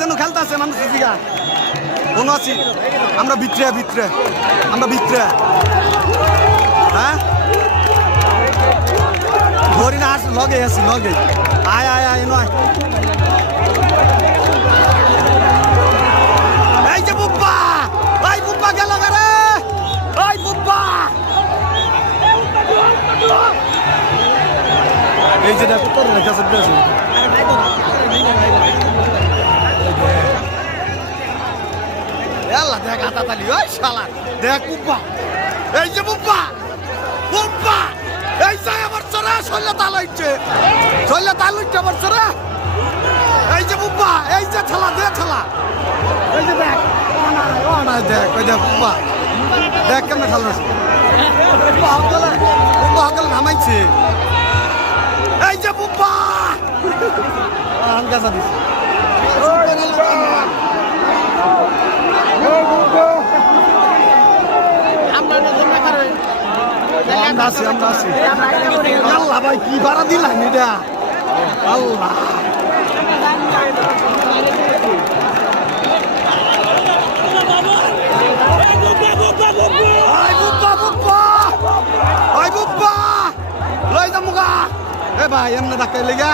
যেন খেলতেছে মানুষের দিকে কোনো আছি আমরা ভিতরে আমরা ভিতরে হ্যাঁ ধরি না লগে আছি লগে আয় আয় আয় নয় এই যে বুব্বা ওই বুব্বা গেল রে ওই বুব্বা এই যে দেখো তোর কাছে বেশি আল্লাহ দেখ আতাতালি ওই শালা দেখ বুব্বা এই যে বুব্বা বুব্বা এই যে আমার চরা শৈল তালাইছে আমার চরা এই যে বুব্বা এই যে ঠেলা দে ঠেলা এই যে দেখ ও না দেখ ওই দেখ বুব্বা দেখ কেমন খেলা বুব্বা হকল নামাইছে এই যে বুব্বা আনকা সাদি আমরা আছি আল্লাহ ভাই কি ভাড়া দিলাম এটা আল্লাহ ভাই এমনি ডাক্তার লেগা